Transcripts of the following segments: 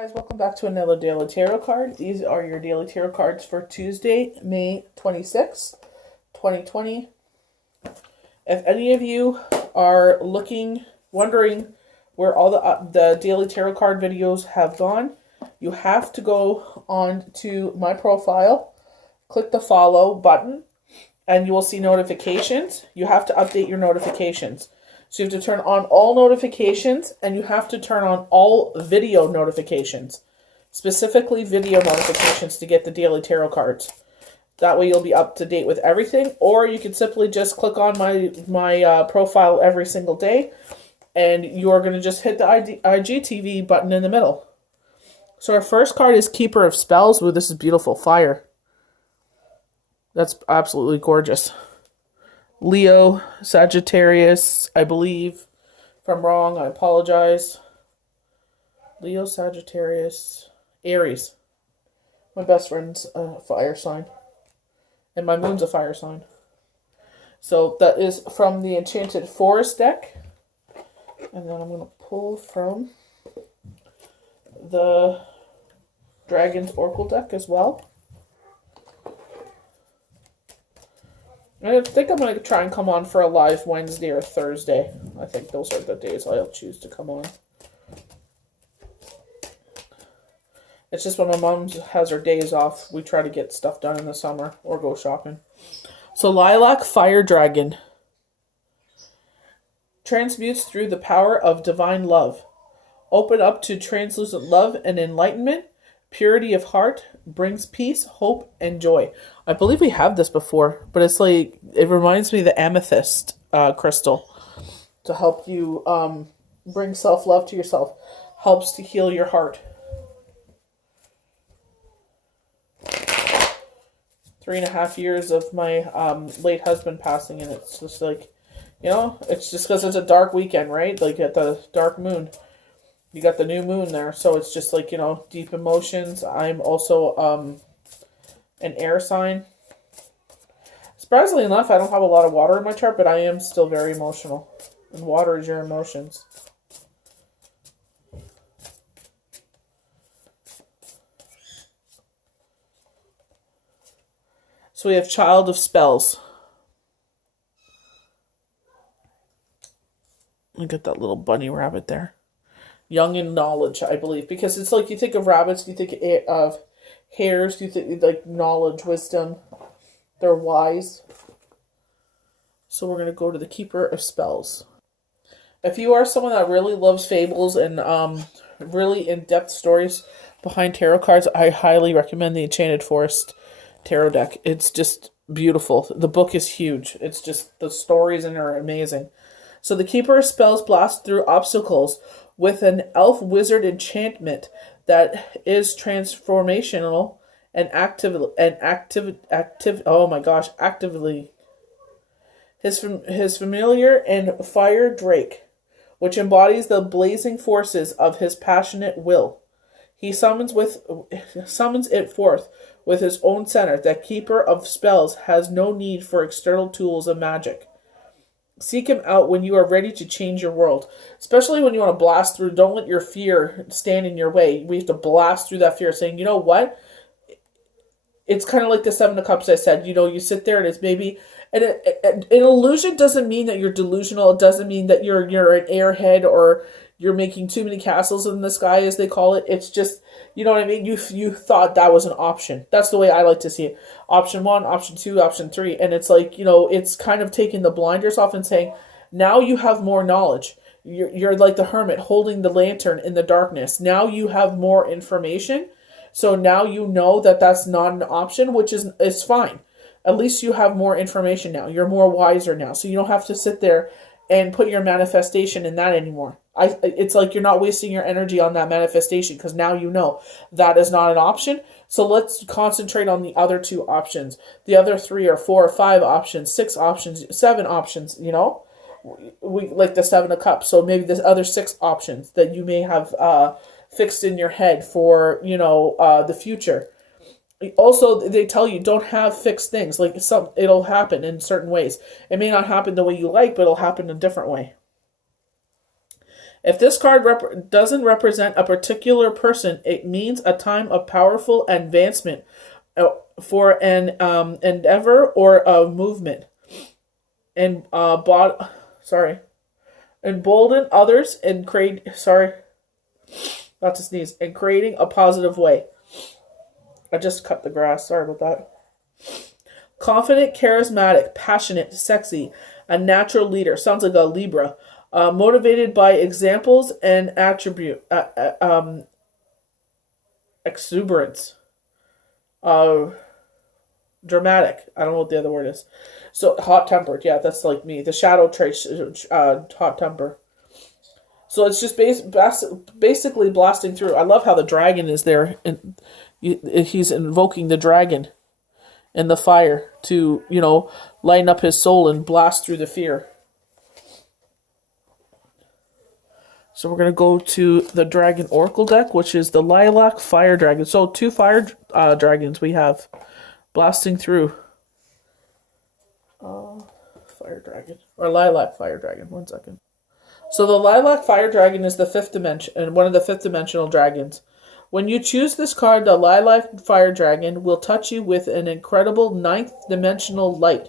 Guys, welcome back to another Daily Tarot card. These are your Daily Tarot cards for Tuesday, May 26th, 2020. If any of you are wondering where all the Daily Tarot card videos have gone, you have to go on to my profile, click the follow button, and you will see notifications. You have to update your notifications. So you have to turn on all notifications, and you have to turn on all video notifications, specifically video notifications, to get the Daily Tarot cards. That way you'll be up to date with everything, or you can simply just click on my profile every single day, and you are going to just hit the IGTV button in the middle. So our first card is Keeper of Spells. Ooh, this is beautiful. Fire. That's absolutely gorgeous. Leo, Sagittarius, I believe. If I'm wrong, I apologize. Leo, Sagittarius, Aries. My best friend's a fire sign. And my moon's a fire sign. So that is from the Enchanted Forest deck. And then I'm going to pull from the Dragon's Oracle deck as well. I think I'm going to try and come on for a live Wednesday or Thursday. I think those are the days I'll choose to come on. It's just when my mom has her days off, we try to get stuff done in the summer or go shopping. So Lilac Fire Dragon transmutes through the power of divine love. Open up to translucent love and enlightenment. Purity of heart brings peace, hope, and joy. I believe we have this before, but it's like, it reminds me of the amethyst crystal to help you bring self-love to yourself. Helps to heal your heart. 3.5 years of my late husband passing, and it's just like, it's just because it's a dark weekend, right? Like at the dark moon. You got the new moon there, so it's just like, deep emotions. I'm also an air sign. Surprisingly enough, I don't have a lot of water in my chart, but I am still very emotional. And water is your emotions. So we have Child of Spells. Look at that little bunny rabbit there. Young in knowledge, I believe, because it's like you think of rabbits, you think of hares, you think like knowledge, wisdom. They're wise. So we're going to go to the Keeper of Spells. If you are someone that really loves fables and really in-depth stories behind tarot cards, I highly recommend the Enchanted Forest tarot deck. It's just beautiful. The book is huge. It's just, the stories in it are amazing. So the Keeper of Spells blasts through obstacles with an elf wizard enchantment that is transformational and actively. His familiar and fire drake, which embodies the blazing forces of his passionate will. He summons it forth with his own center. That Keeper of Spells has no need for external tools of magic. Seek him out when you are ready to change your world. Especially when you want to blast through. Don't let your fear stand in your way. We have to blast through that fear, saying, you know what? It's kind of like the Seven of Cups I said. You sit there and it's maybe... And an illusion doesn't mean that you're delusional. It doesn't mean that you're an airhead or you're making too many castles in the sky, as they call it. It's just, you know what I mean? You thought that was an option. That's the way I like to see it. Option 1, option 2, option 3. And it's like, it's kind of taking the blinders off and saying, now you have more knowledge. You're like the hermit holding the lantern in the darkness. Now you have more information. So now you know that that's not an option, which is fine. At least you have more information now. You're more wiser now. So you don't have to sit there and put your manifestation in that anymore. It's like you're not wasting your energy on that manifestation because now you know that is not an option. So let's concentrate on the other 2 options. The other 3 or 4 or 5 options, 6 options, 7 options, We like the 7 of Cups. So maybe there's other 6 options that you may have fixed in your head for, the future. Also, they tell you don't have fixed things. Like it'll happen in certain ways. It may not happen the way you like, but it'll happen a different way. If this card doesn't represent a particular person, it means a time of powerful advancement for an endeavor or a movement. And embolden others and create. Sorry, not to sneeze. And creating a positive way. I just cut the grass. Sorry about that. Confident, charismatic, passionate, sexy, a natural leader. Sounds like a Libra. Motivated by examples and exuberance. Dramatic. I don't know what the other word is. So hot-tempered. Yeah, that's like me. The shadow trait, hot temper. So it's just basically blasting through. I love how the dragon is there, and he's invoking the dragon and the fire to, lighten up his soul and blast through the fear. So we're going to go to the Dragon Oracle deck, which is the Lilac Fire Dragon. So 2 fire dragons we have blasting through. Fire Dragon. Or Lilac Fire Dragon. 1 second. So the Lilac Fire Dragon is the 5th dimension, and one of the 5th dimensional dragons. When you choose this card, the Lilac Fire Dragon will touch you with an incredible 9th dimensional light.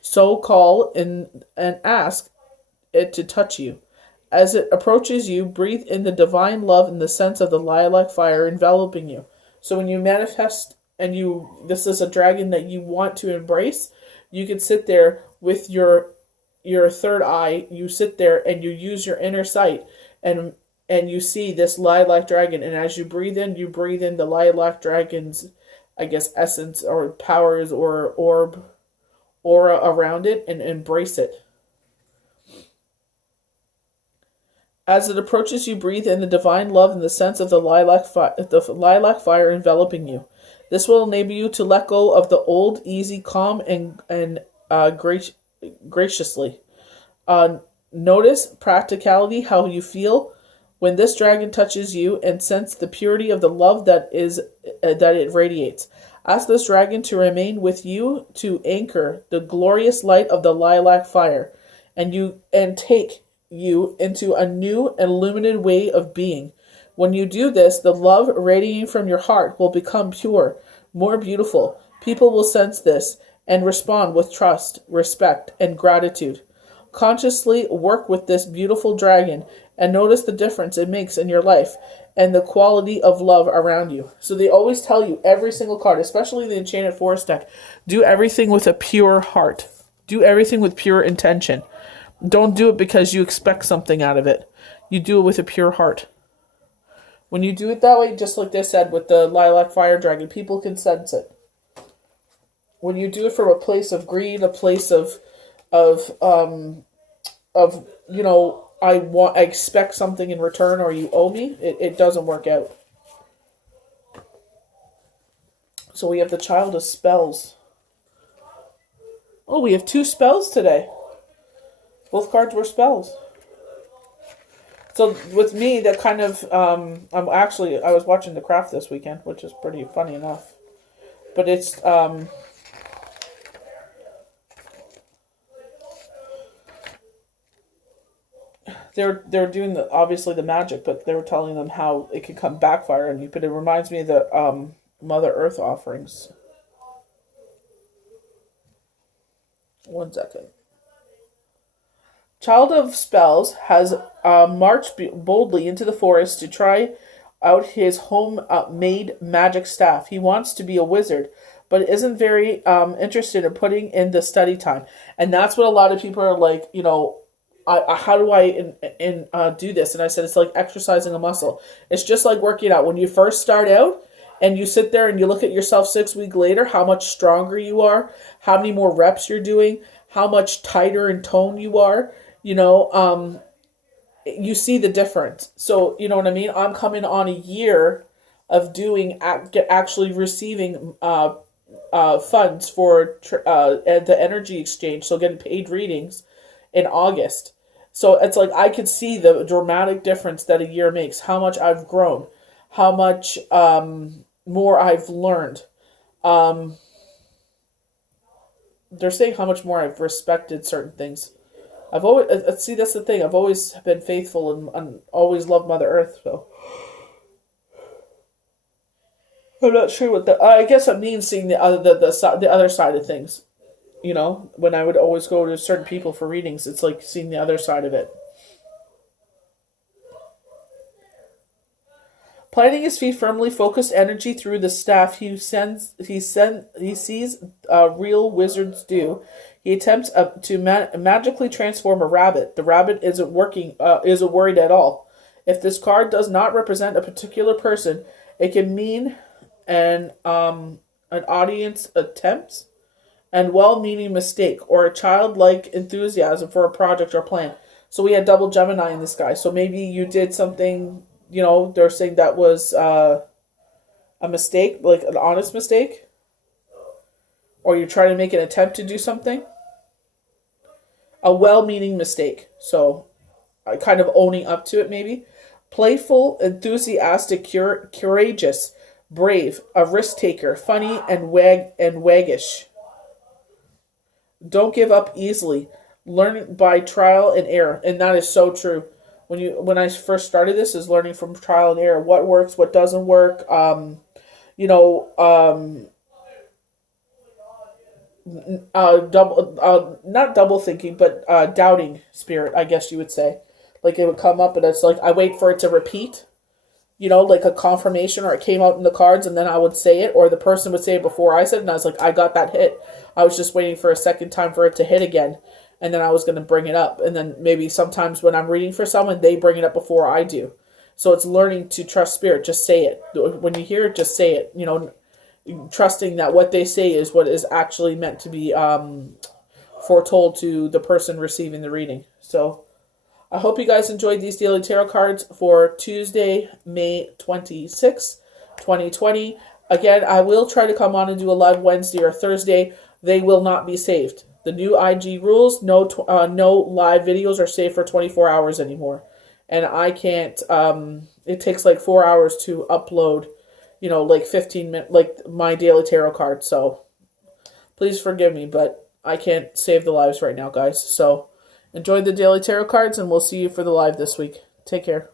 So call and ask it to touch you. As it approaches you, breathe in the divine love and the sense of the lilac fire enveloping you. So when you manifest and this is a dragon that you want to embrace, you can sit there with your third eye. You sit there and you use your inner sight and you see this lilac dragon. And as you breathe in the lilac dragon's, I guess, essence or powers or aura around it and embrace it. As it approaches you, breathe in the divine love and the sense of the lilac fire enveloping you. This will enable you to let go of the old, easy, calm, and graciously. Notice practicality, how you feel when this dragon touches you, and sense the purity of the love that it radiates. Ask this dragon to remain with you to anchor the glorious light of the lilac fire, and take you into a new illuminated way of being. When you do this, the love radiating from your heart will become pure, more beautiful. People will sense this and respond with trust, respect, and gratitude. Consciously work with this beautiful dragon and notice the difference it makes in your life and the quality of love around you. So they always tell you, every single card, especially the Enchanted Forest deck, do everything with a pure heart. Do everything with pure intention. Don't do it because you expect something out of it. You do it with a pure heart. When you do it that way, just like they said with the Lilac Fire Dragon, people can sense it. When you do it from a place of greed, a place of I expect something in return, or you owe me, it doesn't work out. So we have the Child of Spells. Oh, we have 2 spells today. Both cards were spells. So with me, that kind of, I was watching The Craft this weekend, which is pretty funny enough. But it's, they're doing obviously the magic, but they were telling them how it could come backfire on you. But it reminds me of the Mother Earth offerings. 1 second. Child of Spells has marched boldly into the forest to try out his home-made magic staff. He wants to be a wizard, but isn't very interested in putting in the study time. And that's what a lot of people are like, how do I do this? And I said, it's like exercising a muscle. It's just like working out. When you first start out and you sit there and you look at yourself 6 weeks later, how much stronger you are, how many more reps you're doing, how much tighter in tone you are, you see the difference. So, you know what I mean? I'm coming on a year of actually receiving funds for the energy exchange, so getting paid readings in August. So it's like I could see the dramatic difference that a year makes, how much I've grown, how much more I've learned. They're saying how much more I've respected certain things. I've always see that's the thing. I've always been faithful and always loved Mother Earth. So I'm not sure what the. I guess it means seeing the other side of things. When I would always go to certain people for readings, it's like seeing the other side of it. Planting his feet firmly, focused energy through the staff he sees real wizards do. He attempts to magically transform a rabbit. The rabbit isn't worried at all. If this card does not represent a particular person, it can mean an audience attempts and well-meaning mistake or a childlike enthusiasm for a project or plan. So we had double Gemini in this guy. So maybe you did something. They're saying that was a mistake, like an honest mistake, or you're trying to make an attempt to do something. A well-meaning mistake. So, kind of owning up to it, maybe. Playful, enthusiastic, courageous, brave, a risk taker, funny and waggish. Don't give up easily. Learn by trial and error, and that is so true. When I first started this, is learning from trial and error. What works, what doesn't work. Not double thinking, but doubting spirit, I guess you would say. Like it would come up, and it's like I wait for it to repeat. Like a confirmation, or it came out in the cards, and then I would say it, or the person would say it before I said it, and I was like, I got that hit. I was just waiting for a second time for it to hit again. And then I was going to bring it up. And then maybe sometimes when I'm reading for someone, they bring it up before I do. So it's learning to trust spirit. Just say it. When you hear it, just say it. Trusting that what they say is what is actually meant to be foretold to the person receiving the reading. So I hope you guys enjoyed these daily tarot cards for Tuesday, May 26, 2020. Again, I will try to come on and do a live Wednesday or Thursday. They will not be saved. The new IG rules, no live videos are saved for 24 hours anymore. And I can't, it takes like 4 hours to upload, like 15 minutes, like my daily tarot card. So please forgive me, but I can't save the lives right now, guys. So enjoy the daily tarot cards, and we'll see you for the live this week. Take care.